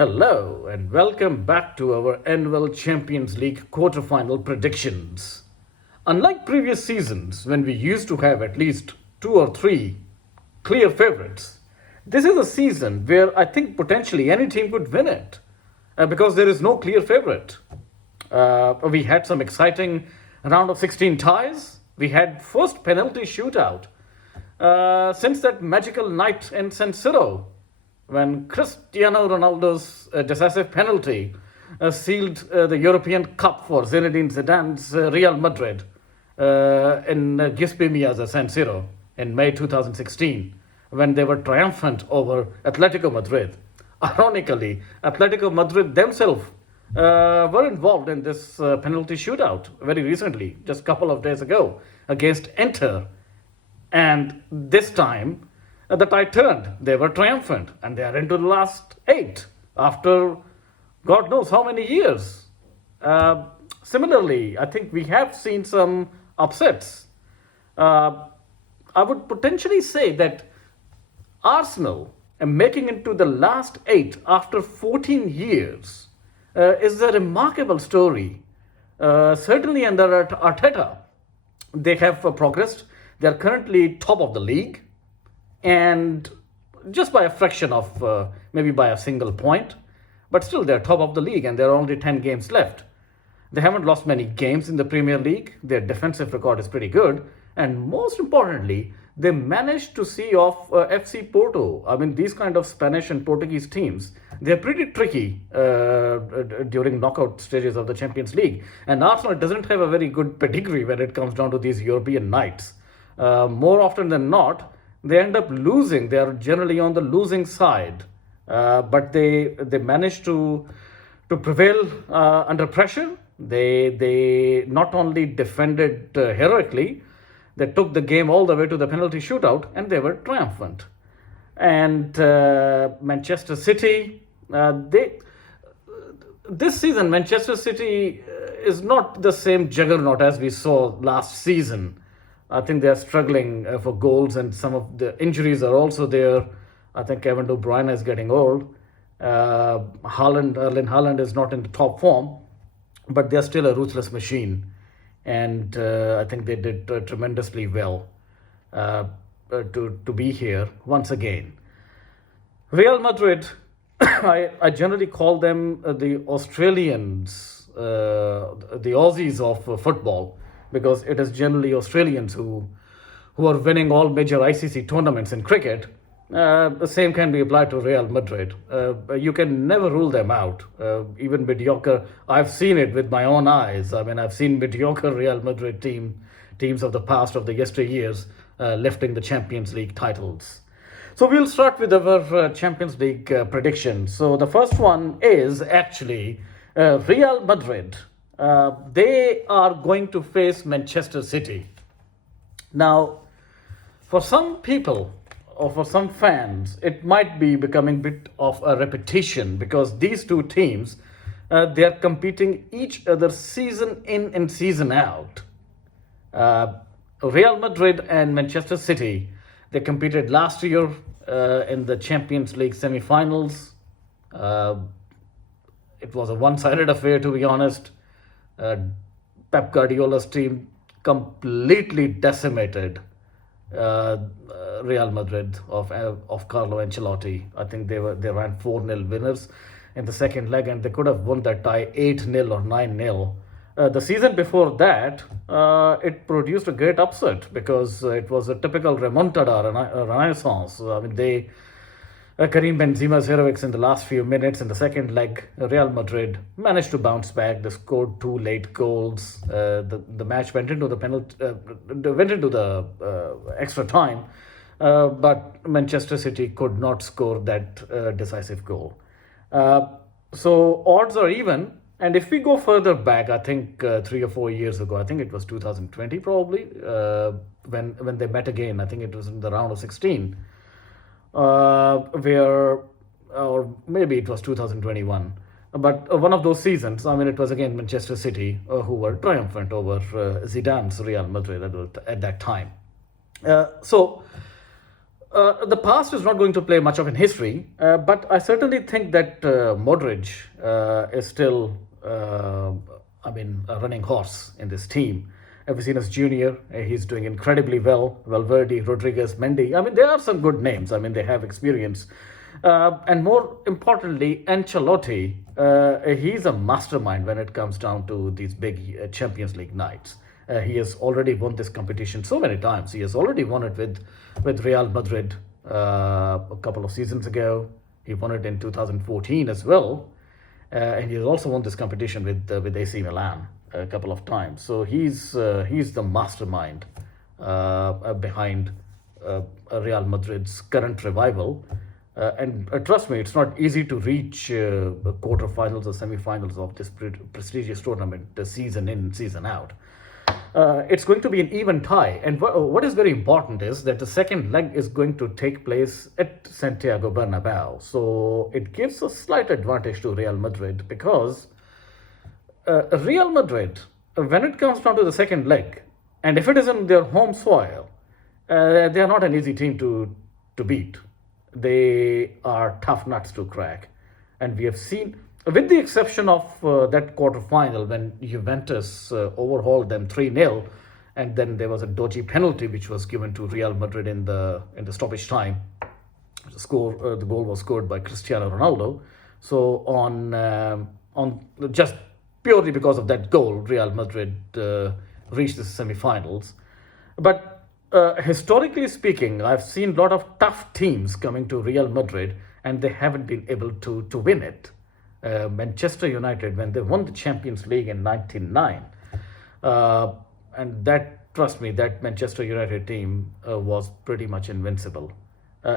Hello and welcome back to our annual Champions League quarterfinal predictions. Unlike previous seasons when we used to have at least two or three clear favorites, this is a season where I think potentially any team could win it because there is no clear favorite. We had some exciting round of 16 ties. We had first penalty shootout since that magical night in San Siro when Cristiano Ronaldo's decisive penalty sealed the European Cup for Zinedine Zidane's Real Madrid in Giuseppe Meazza San Siro in May 2016 when they were triumphant over Atletico Madrid. Ironically, Atletico Madrid themselves were involved in this penalty shootout very recently, just a couple of days ago, against Inter. And this time, the tide turned. They were triumphant, and they are into the last eight after God knows how many years. Similarly, I think we have seen some upsets. Uh, I would potentially say that Arsenal making into the last eight after 14 years is a remarkable story. Certainly under Arteta, they have progressed. They are currently top of the league, and just by a fraction of maybe by a single point, but still they're top of the league, and there are only 10 games left. They haven't lost many games in the Premier League. Their defensive record is pretty good. And most importantly, they managed to see off FC Porto. I mean, these kind of Spanish and Portuguese teams, they're pretty tricky during knockout stages of the Champions League. And Arsenal doesn't have a very good pedigree when it comes down to these European nights. More often than not, they end up losing. They are generally on the losing side. But they manage to prevail under pressure. They not only defended heroically, they took the game all the way to the penalty shootout, and they were triumphant. And Manchester City, this season Manchester City is not the same juggernaut as we saw last season. I think they are struggling for goals, and some of the injuries are also there. I think Kevin De Bruyne is getting old. Erling Haaland is not in the top form, but they're still a ruthless machine. And I think they did tremendously well to be here once again. Real Madrid, I generally call them the Australians, the Aussies of football, because it is generally Australians who are winning all major ICC tournaments in cricket. The same can be applied to Real Madrid. You can never rule them out. Even mediocre, I've seen it with my own eyes. I mean, I've seen mediocre Real Madrid teams of the past, of the yesteryears, lifting the Champions League titles. So we'll start with our Champions League predictions. So the first one is actually Real Madrid. They are going to face Manchester City. Now, for some people, or for some fans, it might be becoming a bit of a repetition because these two teams, they are competing each other season in and season out. Real Madrid and Manchester City, they competed last year in the Champions League semi-finals. It was a one-sided affair, to be honest. Pep Guardiola's team completely decimated Real Madrid of Carlo Ancelotti. I think they ran 4-0 winners in the second leg, and they could have won that tie 8-0 or 9-0. The season before that, it produced a great upset because it was a typical remontada, renaissance. I mean, Karim Benzema's heroics in the last few minutes in the second leg, Real Madrid managed to bounce back. They scored two late goals. The match went into the extra time, but Manchester City could not score that decisive goal. So odds are even. And if we go further back, I think 3 or 4 years ago, I think it was 2020 probably, when they met again. I think it was in the round of 16. Or maybe it was 2021, but one of those seasons, I mean, it was again Manchester City who were triumphant over Zidane's Real Madrid at that time. So the past is not going to play much of in history, but I certainly think that Modric is still, a running horse in this team. Ever seen as junior, he's doing incredibly well. Valverde, Rodriguez, Mendy. I mean, there are some good names. I mean, they have experience. And more importantly, Ancelotti, he's a mastermind when it comes down to these big Champions League nights. He has already won this competition so many times. He has already won it with Real Madrid a couple of seasons ago. He won it in 2014 as well. And he has also won this competition with AC Milan a couple of times. So he's the mastermind behind Real Madrid's current revival. And trust me, it's not easy to reach quarterfinals or semifinals of this prestigious tournament, season in, season out. It's going to be an even tie. And what is very important is that the second leg is going to take place at Santiago Bernabeu. So it gives a slight advantage to Real Madrid because Real Madrid, when it comes down to the second leg, and if it is in their home soil, they are not an easy team to beat. They are tough nuts to crack. And we have seen, with the exception of that quarterfinal when Juventus overhauled them 3-0, and then there was a dodgy penalty which was given to Real Madrid in the stoppage time. The goal was scored by Cristiano Ronaldo. So on just purely because of that goal, Real Madrid reached the semi-finals. But historically speaking, I've seen a lot of tough teams coming to Real Madrid, and they haven't been able to win it. Manchester United, when they won the Champions League in 1999, and that, trust me, that Manchester United team was pretty much invincible.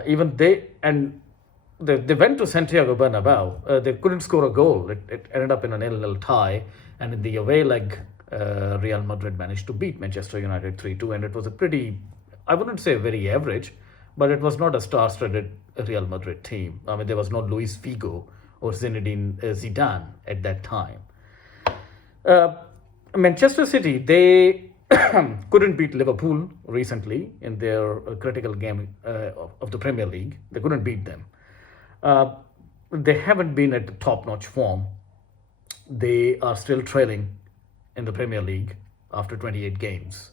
Even they went to Santiago Bernabeu. They couldn't score a goal. It ended up in a 0-0 tie, and in the away leg, Real Madrid managed to beat Manchester United 3-2, and it was a pretty, I wouldn't say very average, but it was not a star-studded Real Madrid team. I mean, there was no Luis Figo or Zinedine Zidane at that time. Manchester City, they couldn't beat Liverpool recently in their critical game of the Premier League. They couldn't beat them. They haven't been at the top-notch form. They are still trailing in the Premier League after 28 games.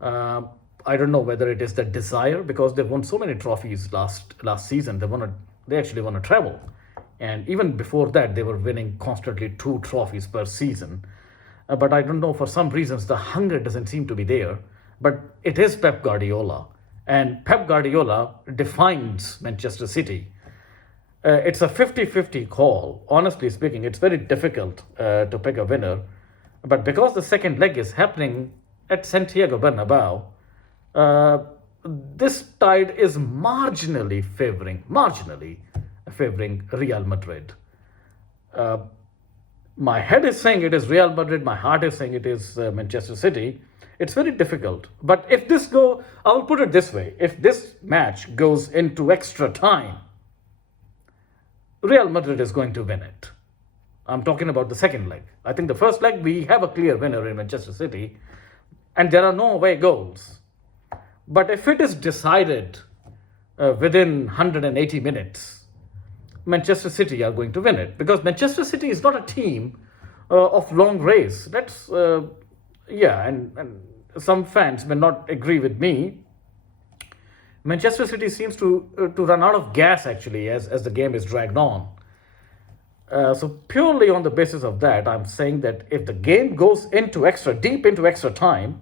I don't know whether it is the desire, because they won so many trophies last season. They actually won a treble. And even before that, they were winning constantly 2 trophies per season. But I don't know, for some reasons, the hunger doesn't seem to be there. But it is Pep Guardiola. And Pep Guardiola defines Manchester City. It's a 50-50 call. Honestly speaking, it's very difficult to pick a winner. But because the second leg is happening at Santiago Bernabeu, this tide is marginally favoring Real Madrid. My head is saying it is Real Madrid. My heart is saying it is Manchester City. It's very difficult. But I will put it this way. If this match goes into extra time, Real Madrid is going to win it. I'm talking about the second leg. I think the first leg, we have a clear winner in Manchester City, and there are no away goals. But if it is decided within 180 minutes, Manchester City are going to win it, because Manchester City is not a team of long race. And some fans may not agree with me. Manchester City seems to run out of gas actually as the game is dragged on. So purely on the basis of that, I'm saying that if the game goes deep into extra time,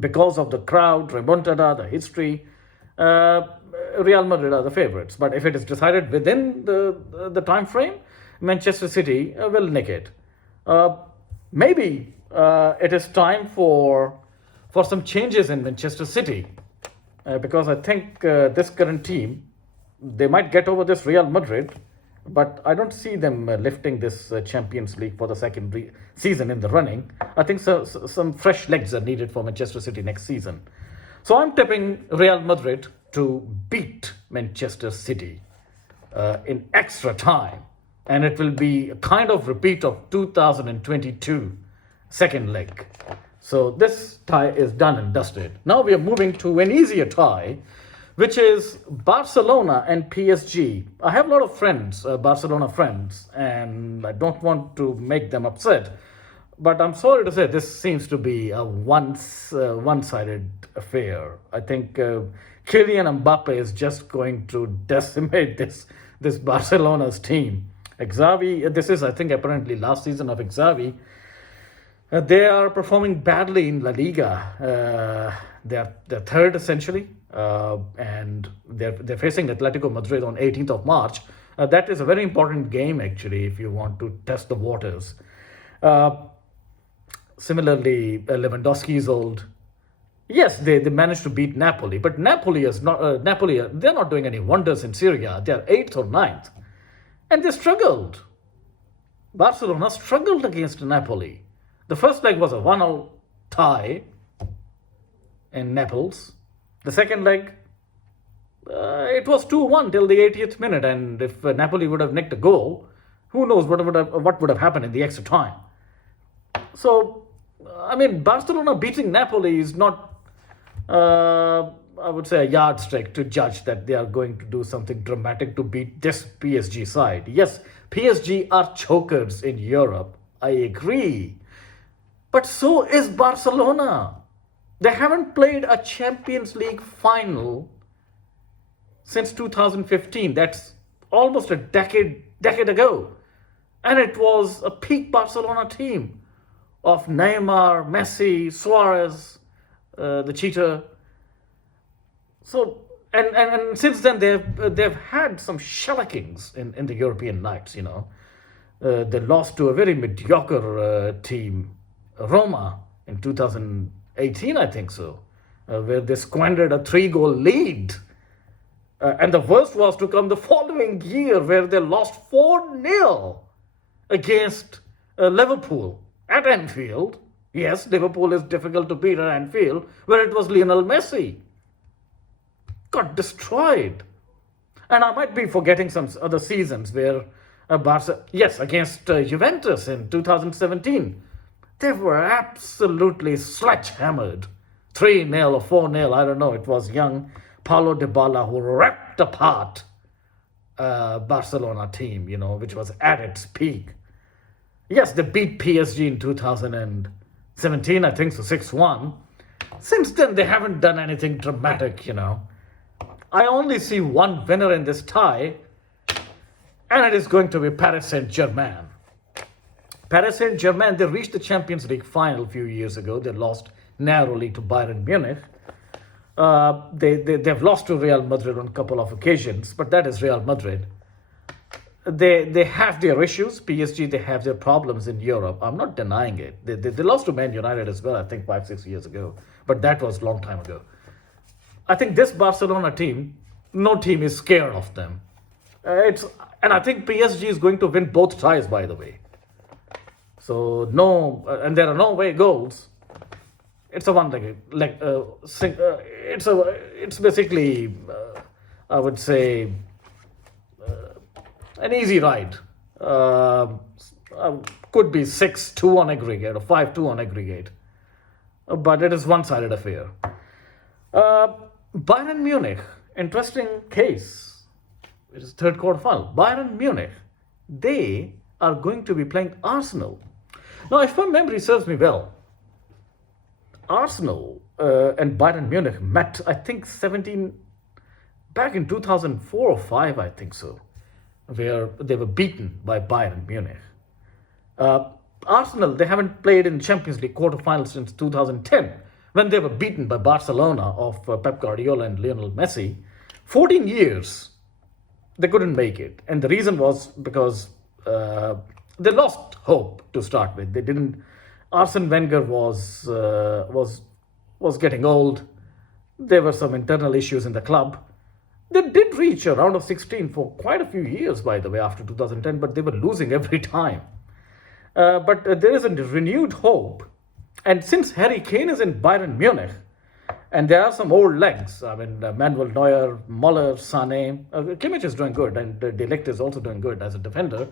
because of the crowd, remontada, the history, Real Madrid are the favorites. But if it is decided within the time frame, Manchester City will nick it. Maybe it is time for some changes in Manchester City, because I think this current team, they might get over this Real Madrid, but I don't see them lifting this Champions League for the second season in the running. I think some fresh legs are needed for Manchester City next season. So I'm tipping Real Madrid to beat Manchester City in extra time. And it will be a kind of repeat of 2022 second leg. So this tie is done and dusted. Now we are moving to an easier tie. which is Barcelona and PSG. I have a lot of friends, Barcelona friends, and I don't want to make them upset. But I'm sorry to say, this seems to be a one-sided affair. I think Kylian Mbappe is just going to decimate this Barcelona's team. Xavi, this is, I think, apparently last season of Xavi. They are performing badly in La Liga. They're third essentially, and they're facing Atletico Madrid on 18th of March. That is a very important game actually if you want to test the waters. Similarly, Lewandowski is old. Yes, they managed to beat Napoli, but Napoli is not Napoli. They're not doing any wonders in Syria. They're eighth or ninth, and they struggled. Barcelona struggled against Napoli. The first leg was a 1-0 tie in Naples. The second leg, it was 2-1 till the 80th minute, and if Napoli would have nicked a goal, who knows what would have happened in the extra time. So, I mean, Barcelona beating Napoli is not, I would say, a yardstick to judge that they are going to do something dramatic to beat this PSG side. Yes, PSG are chokers in Europe. I agree. But so is Barcelona. They haven't played a Champions League final since 2015. That's almost a decade ago. And it was a peak Barcelona team of Neymar, Messi, Suarez, the cheater. So, and since then they've had some shellacings in the European nights, you know. They lost to a very mediocre team, Roma, in 2018, I think so, where they squandered a 3-goal lead. And the worst was to come the following year, where they lost 4-0 against Liverpool at Anfield. Yes, Liverpool is difficult to beat at Anfield, where it was Lionel Messi. Got destroyed. And I might be forgetting some other seasons where Barca, yes, against Juventus in 2017. They were absolutely sledgehammered. 3-0 or 4-0, I don't know. It was young Paulo Dybala who ripped apart Barcelona team, you know, which was at its peak. Yes, they beat PSG in 2017, I think so, 6-1. Since then, they haven't done anything dramatic, you know. I only see one winner in this tie, and it is going to be Paris Saint-Germain. Paris Saint-Germain, they reached the Champions League final a few years ago. They lost narrowly to Bayern Munich. They've lost to Real Madrid on a couple of occasions, but that is Real Madrid. They have their issues. PSG, they have their problems in Europe. I'm not denying it. They lost to Man United as well, I think 5-6 years ago. But that was a long time ago. I think this Barcelona team, no team is scared of them. And I think PSG is going to win both ties, by the way. So and there are no away goals. It's a one leg. It's basically, I would say, an easy ride. Could be 6-2 on aggregate or 5-2 on aggregate, but it is one-sided affair. Bayern Munich, interesting case. It is third quarter final. Bayern Munich, they are going to be playing Arsenal. Now, if my memory serves me well, Arsenal and Bayern Munich met, I think, back in 2004 or 5, I think so, where they were beaten by Bayern Munich. Arsenal, they haven't played in Champions League quarterfinals since 2010, when they were beaten by Barcelona of Pep Guardiola and Lionel Messi. 14 years, they couldn't make it. And the reason was because they lost hope to start with. They didn't. Arsene Wenger was getting old. There were some internal issues in the club. They did reach a round of 16 for quite a few years, by the way, after 2010, but they were losing every time. But there is a renewed hope. And since Harry Kane is in Bayern Munich, and there are some old legs, I mean, Manuel Neuer, Muller, Sané, Kimmich is doing good, and De Ligt is also doing good as a defender.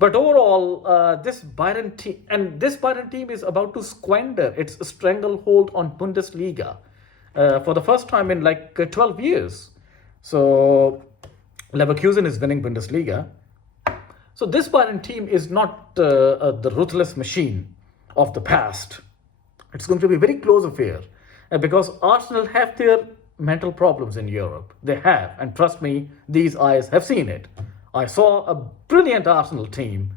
But overall, this Bayern team is about to squander its stranglehold on Bundesliga for the first time in like 12 years. So Leverkusen is winning Bundesliga. So this Bayern team is not the ruthless machine of the past. It's going to be a very close affair because Arsenal have their mental problems in Europe. They have, and trust me, these eyes have seen it. I saw a brilliant Arsenal team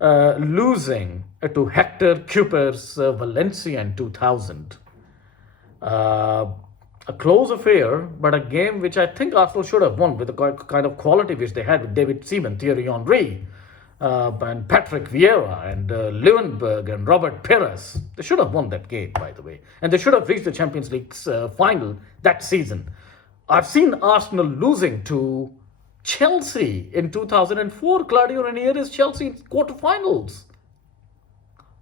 losing to Hector Cooper's Valencia in 2000. A close affair, but a game which I think Arsenal should have won with the kind of quality which they had with David Seaman, Thierry Henry, and Patrick Vieira, and Leeuwenburg, and Robert Pires. They should have won that game, by the way. And they should have reached the Champions League's final that season. I've seen Arsenal losing to Chelsea in 2004. Claudio Ranieri's Chelsea quarterfinals.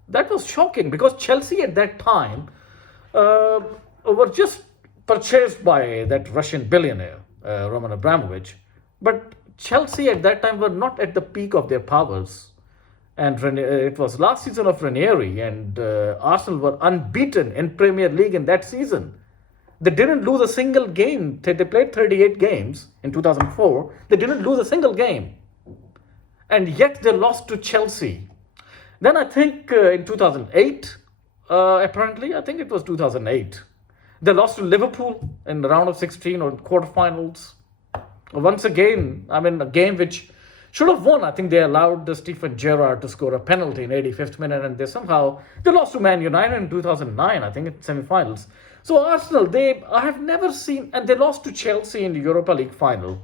That was shocking because Chelsea at that time were just purchased by that Russian billionaire, Roman Abramovich. But Chelsea at that time were not at the peak of their powers. And it was last season of Ranieri, and Arsenal were unbeaten in Premier League in that season. They didn't lose a single game. They played 38 games in 2004. They didn't lose a single game. And yet they lost to Chelsea. Then I think in 2008, apparently, I think it was 2008, they lost to Liverpool in the round of 16 or quarterfinals. Once again, I mean, a game which should have won. I think they allowed Stephen Gerrard to score a penalty in 85th minute, and they lost to Man United in 2009, I think, in semi-finals. So Arsenal, I have never seen, and they lost to Chelsea in the Europa League final.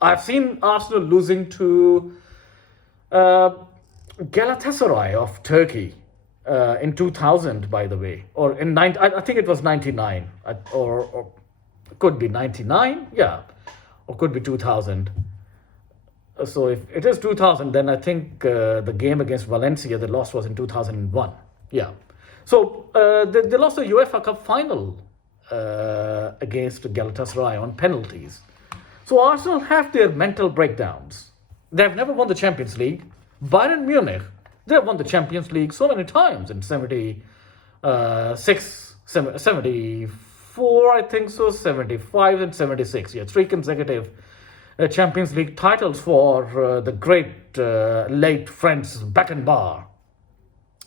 I've seen Arsenal losing to Galatasaray of Turkey in 2000, by the way, or in I think it was 99, or could be 99, yeah, or could be 2000. So if it is 2000, then I think the game against Valencia, the loss was in 2001. Yeah. So they lost the UEFA Cup final against Galatasaray on penalties. So Arsenal have their mental breakdowns. They have never won the Champions League. Bayern Munich, they have won the Champions League so many times in 76, 74, I think so, 75 and 76. Yeah, 3 consecutive Champions League titles for the great late Franz Beckenbauer.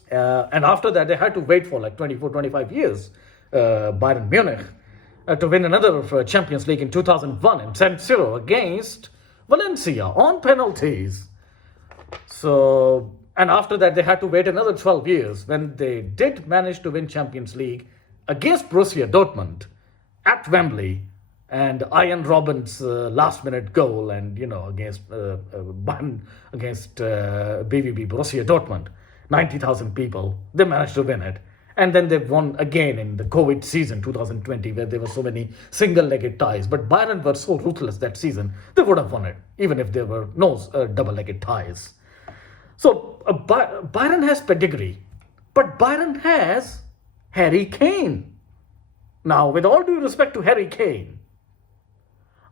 And after that, they had to wait for like 24, 25 years, Bayern Munich, to win another Champions League in 2001 in San Siro against Valencia on penalties. So, and after that, they had to wait another 12 years when they did manage to win Champions League against Borussia Dortmund at Wembley, and Ian Robben's last-minute goal, and against BVB Borussia Dortmund, 90,000 people, they managed to win it. And then they won again in the COVID season 2020, where there were so many single-legged ties. But Bayern were so ruthless that season, they would have won it, even if there were no double-legged ties. So Bayern has pedigree, but Bayern has Harry Kane. Now, with all due respect to Harry Kane,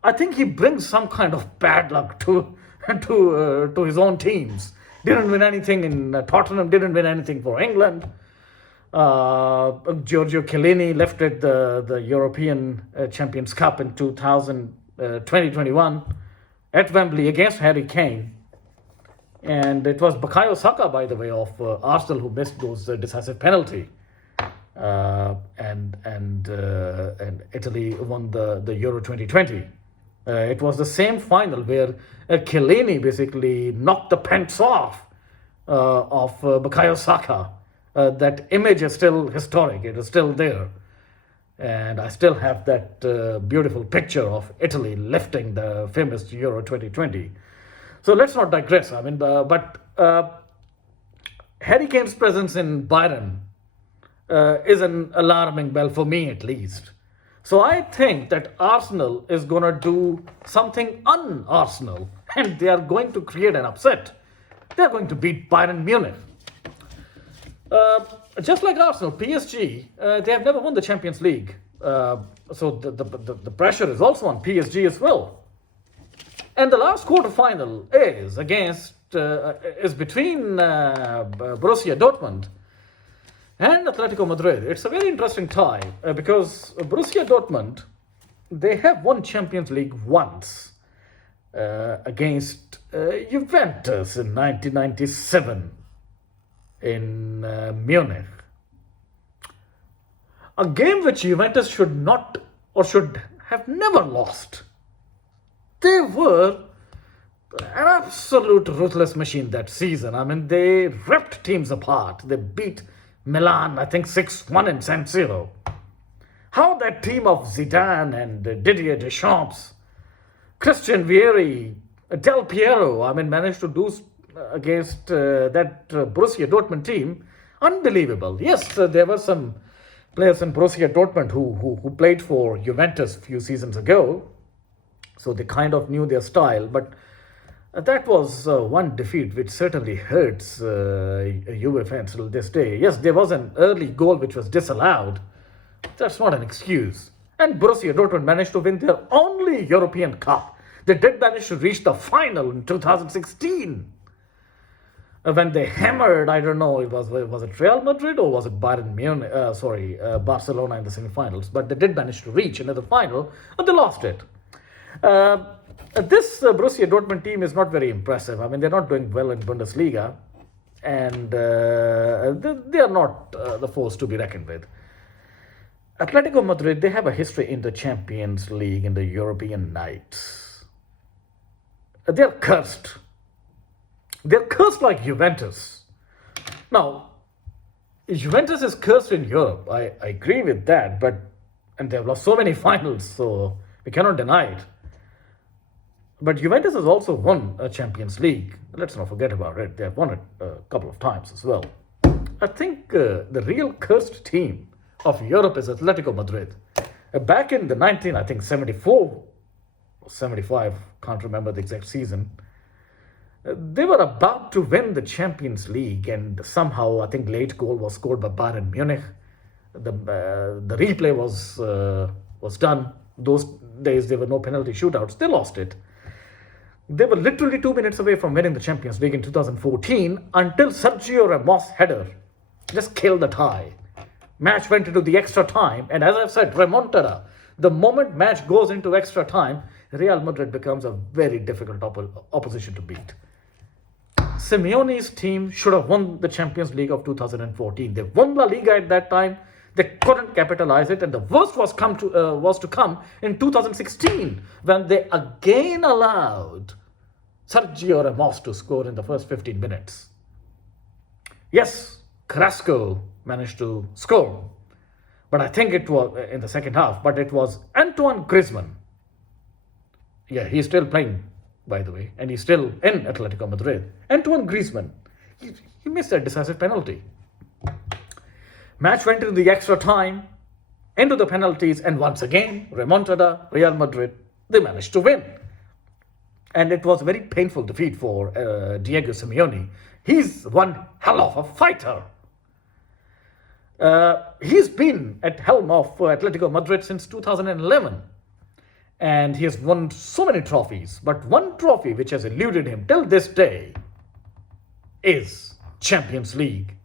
I think he brings some kind of bad luck to his own teams. Didn't win anything in Tottenham, didn't win anything for England. Giorgio Chiellini left at the European Champions Cup in 2021 at Wembley against Harry Kane. And it was Bukayo Saka, by the way, of Arsenal who missed those decisive penalty. And Italy won the Euro 2020. It was the same final where Chiellini basically knocked the pants off of Bukayo Saka. That image is still historic. It is still there. And I still have that beautiful picture of Italy lifting the famous Euro 2020. So let's not digress. I mean, but Harry Kane's presence in Bayern is an alarming bell for me, at least. So I think that Arsenal is going to do something un-Arsenal, and they are going to create an upset. They are going to beat Bayern Munich. Just like Arsenal, PSG, they have never won the Champions League. So the pressure is also on PSG as well. And the last quarterfinal is between Borussia Dortmund and Atletico Madrid. It's a very interesting tie because Borussia Dortmund they have won Champions League once against Juventus in 1997 in Munich. A game which Juventus should not or should have never lost. They were an absolute ruthless machine that season. I mean, they ripped teams apart. They beat Milan, I think 6-1 in San Siro. How that team of Zidane and Didier Deschamps, Christian Vieri, Del Piero, I mean, managed to do against that Borussia Dortmund team, unbelievable. Yes, there were some players in Borussia Dortmund who played for Juventus a few seasons ago, so they kind of knew their style, but that was one defeat which certainly hurts Juve fans till this day. Yes, there was an early goal which was disallowed. That's not an excuse. And Borussia Dortmund managed to win their only European Cup. They did manage to reach the final in 2016. When they hammered, I don't know, was it Real Madrid or was it Barcelona in the semi-finals? But they did manage to reach into the final, and they lost it. This Borussia Dortmund team is not very impressive. I mean, they're not doing well in Bundesliga, and they are not the force to be reckoned with. Atletico Madrid, they have a history in the Champions League, in the European nights. They're cursed. They're cursed like Juventus. Now, Juventus is cursed in Europe. I agree with that, and they've lost so many finals, so we cannot deny it. But Juventus has also won a Champions League. Let's not forget about it. They have won it a couple of times as well. I think the real cursed team of Europe is Atletico Madrid. Back in the 74 or 75, can't remember the exact season, they were about to win the Champions League, and somehow I think late goal was scored by Bayern Munich. The replay was done. Those days there were no penalty shootouts. They lost it. They were literally 2 minutes away from winning the Champions League in 2014 until Sergio Ramos' header just killed the tie. Match went into the extra time, and as I've said, remontada. The moment match goes into extra time, Real Madrid becomes a very difficult opposition to beat. Simeone's team should have won the Champions League of 2014. They won La Liga at that time. They couldn't capitalize it, and the worst was to come in 2016 when they again allowed Sergio Ramos to score in the first 15 minutes. Yes, Carrasco managed to score, but I think it was in the second half. But it was Antoine Griezmann. Yeah, he's still playing, by the way, and he's still in Atletico Madrid. Antoine Griezmann, he missed that decisive penalty. Match went into the extra time, into the penalties, and once again, remontada, Real Madrid, they managed to win. And it was a very painful defeat for Diego Simeone. He's one hell of a fighter. He's been at helm of Atletico Madrid since 2011. And he has won so many trophies. But one trophy which has eluded him till this day is Champions League.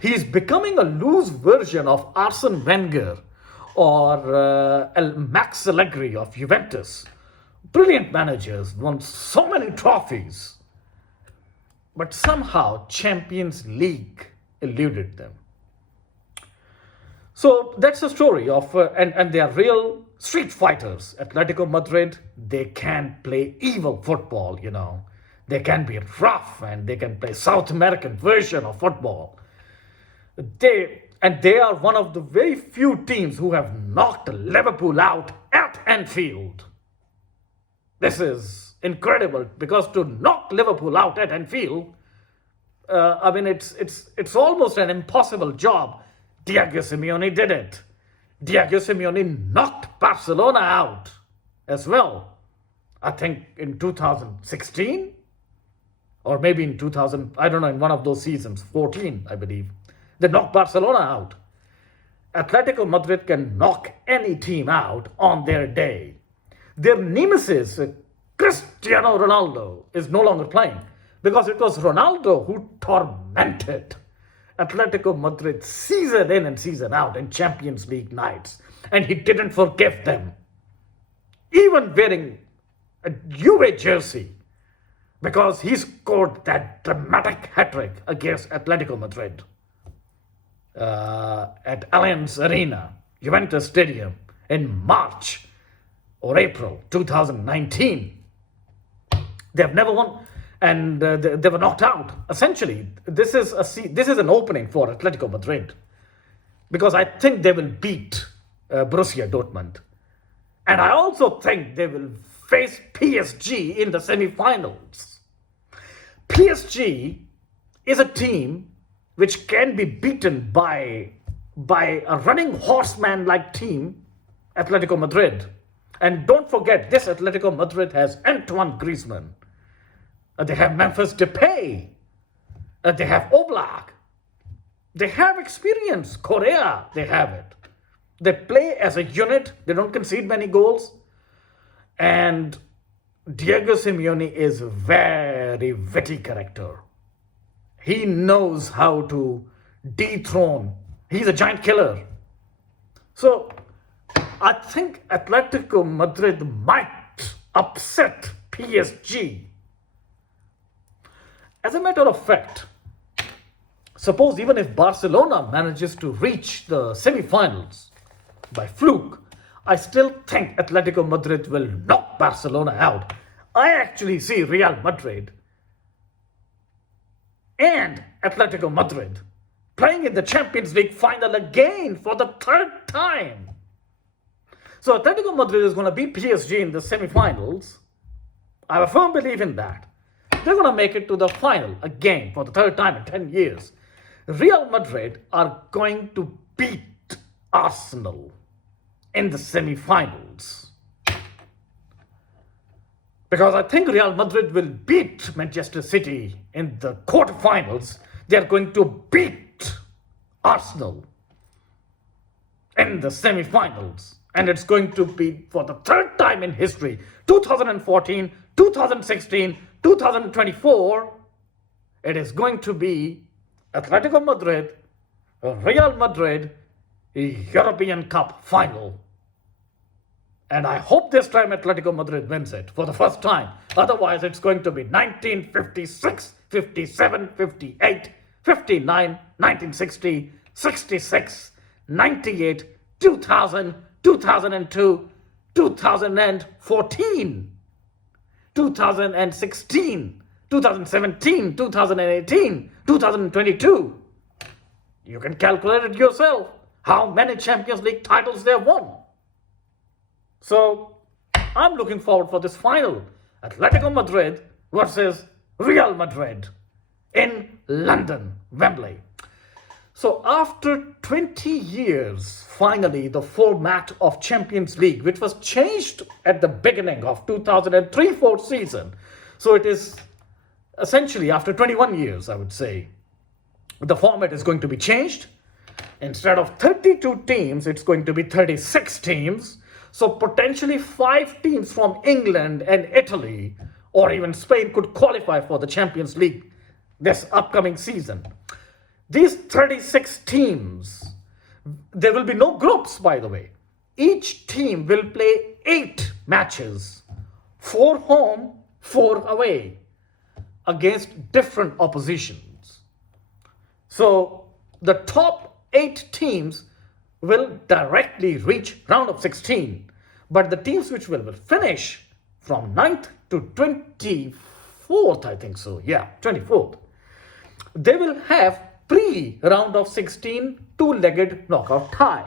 He's becoming a loose version of Arsene Wenger or Max Allegri of Juventus. Brilliant managers, won so many trophies. But somehow Champions League eluded them. So that's the story of, and they are real street fighters. Atletico Madrid, they can play evil football, you know. They can be rough and they can play South American version of football. They are one of the very few teams who have knocked Liverpool out at Anfield. This is incredible because to knock Liverpool out at Anfield, I mean, it's almost an impossible job. Diego Simeone did it. Diego Simeone knocked Barcelona out as well. I think in 2016 or maybe in 2000, I don't know, in one of those seasons, 14, I believe. They knocked Barcelona out. Atletico Madrid can knock any team out on their day. Their nemesis, Cristiano Ronaldo, is no longer playing because it was Ronaldo who tormented Atletico Madrid season in and season out in Champions League nights, and he didn't forgive them. even wearing a Juve jersey, because he scored that dramatic hat-trick against Atletico Madrid at Allianz Arena, Juventus Stadium, in March or April 2019. They have never won, and they were knocked out. Essentially, this is an opening for Atletico Madrid, because I think they will beat Borussia Dortmund, and I also think they will face PSG in the semi-finals. PSG is a team which can be beaten by a running horseman-like team, Atletico Madrid. And don't forget, this Atletico Madrid has Antoine Griezmann. They have Memphis Depay. They have Oblak. They have experience. Korea, they have it. They play as a unit. They don't concede many goals. And Diego Simeone is a very witty character. He knows how to dethrone. He's a giant killer. So I think Atletico Madrid might upset PSG. As a matter of fact, suppose even if Barcelona manages to reach the semi-finals by fluke, I still think Atletico Madrid will knock Barcelona out. I actually see Real Madrid and Atletico Madrid playing in the Champions League final again for the third time. So Atletico Madrid is going to beat PSG in the semi-finals. I have a firm belief in that. They're going to make it to the final again for the third time in 10 years. Real Madrid are going to beat Arsenal in the semi-finals, because I think Real Madrid will beat Manchester City in the quarterfinals. They are going to beat Arsenal in the semi-finals, and it's going to be for the third time in history. 2014, 2016, 2024, it is going to be Atletico Madrid, Real Madrid, European Cup final. And I hope this time Atletico Madrid wins it for the first time. Otherwise, it's going to be 1956, 57, 58, 59, 1960, 66, 98, 2000, 2002, 2014, 2016, 2017, 2018, 2022. You can calculate it yourself how many Champions League titles they have won. So I'm looking forward for this final. Atletico Madrid versus Real Madrid in London, Wembley. So after 20 years, finally, the format of Champions League, which was changed at the beginning of 2003-04 season. So it is essentially after 21 years, I would say, the format is going to be changed. Instead of 32 teams, it's going to be 36 teams. So potentially 5 teams from England and Italy or even Spain could qualify for the Champions League this upcoming season. These 36 teams, there will be no groups, by the way. Each team will play 8 matches, 4 home, 4 away, against different oppositions. So the top 8 teams will directly reach round of 16. But the teams which will finish from 9th to 24th, I think so, 24th, they will have pre-round of 16 two-legged knockout tie.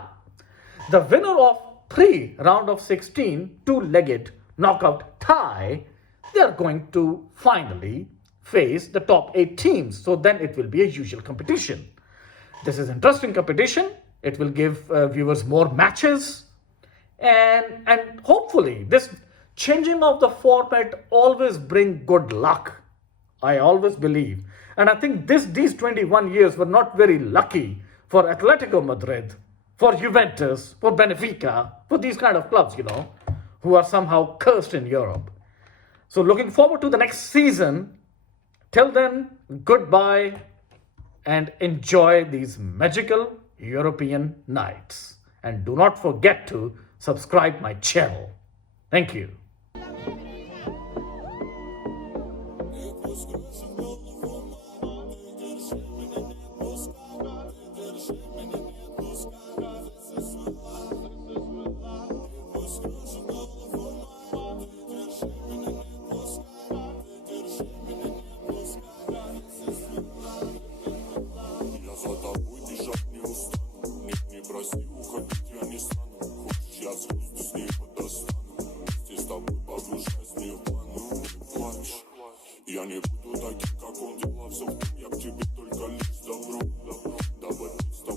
The winner of pre-round of 16 two-legged knockout tie, they are going to finally face the top 8 teams. So then it will be a usual competition. This is interesting competition. It will give viewers more matches, and hopefully this changing of the format always bring good luck. I always believe, and I think these 21 years were not very lucky for Atletico Madrid, for Juventus, for Benfica, for these kind of clubs, who are somehow cursed in Europe. So looking forward to the next season. Till then, goodbye and enjoy these magical European nights. And do not forget to subscribe my channel. Thank you.